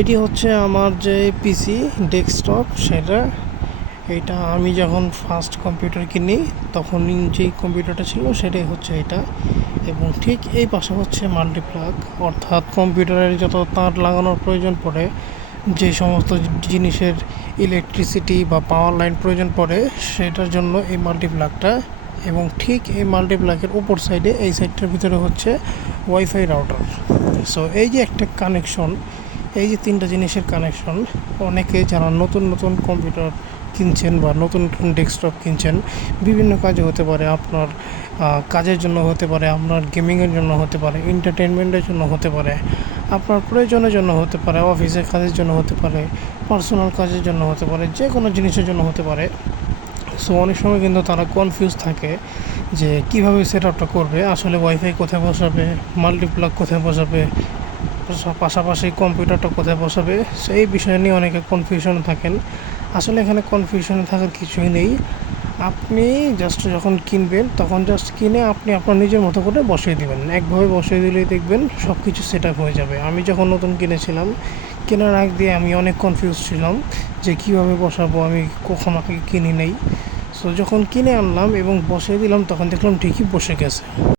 এটি হচ্ছে আমার যে পিসি ডেস্কটপ সেটা। এটা আমি যখন ফার্স্ট কম্পিউটার কিনি তখন যেই কম্পিউটারটা ছিল সেটাই হচ্ছে এটা। এবং ঠিক এই পাশে হচ্ছে মাল্টিপ্লাগ, অর্থাৎ কম্পিউটারের যত তার লাগানোর প্রয়োজন পড়ে, যে সমস্ত জিনিসের ইলেকট্রিসিটি বা পাওয়ার লাইন প্রয়োজন পড়ে সেটার জন্য এই মাল্টিপ্লাগটা। এবং ঠিক এই মাল্টিপ্লাগের উপর সাইডে এই সাইডটার ভিতরে হচ্ছে ওয়াইফাই রাউটার। সো এই যে একটা কানেকশন, এই যে তিনটা জিনিসের কানেকশন, অনেকে যারা নতুন নতুন কম্পিউটার কিনছেন বা নতুন নতুন ডেস্কটপ কিনছেন, বিভিন্ন কাজে হতে পারে, আপনার কাজের জন্য হতে পারে, আপনার গেমিংয়ের জন্য হতে পারে, এন্টারটেনমেন্টের জন্য হতে পারে, আপনার প্রয়োজনের জন্য হতে পারে, অফিসের কাজের জন্য হতে পারে, পার্সোনাল কাজের জন্য হতে পারে, যে কোনো জিনিসের জন্য হতে পারে। সো অনেক সময় কিন্তু তারা কনফিউজ থাকে যে কীভাবে সেট আপটা করবে, আসলে ওয়াইফাই কোথায় বসাবে, মাল্টিপ্লাগ কোথায় বসাবে, পাশাপাশি কম্পিউটারটা কোথায় বসাবে। সো এই বিষয় নিয়ে অনেকে কনফিউশনে থাকেন। আসলে এখানে কনফিউশনে থাকার কিছুই নেই। আপনি জাস্ট যখন কিনবেন তখন জাস্ট কিনে আপনি আপনার নিজের মতো করে বসিয়ে দেবেন, একভাবে বসিয়ে দিলেই দেখবেন সব কিছু সেট আপ হয়ে যাবে। আমি যখন নতুন কিনেছিলাম, কেনার আগ দিয়ে আমি অনেক কনফিউজ ছিলাম যে কীভাবে বসাবো, আমি কখনো আগে কিনি নেই। সো যখন কিনে আনলাম এবং বসিয়ে দিলাম তখন দেখলাম ঠিকই বসে গেছে।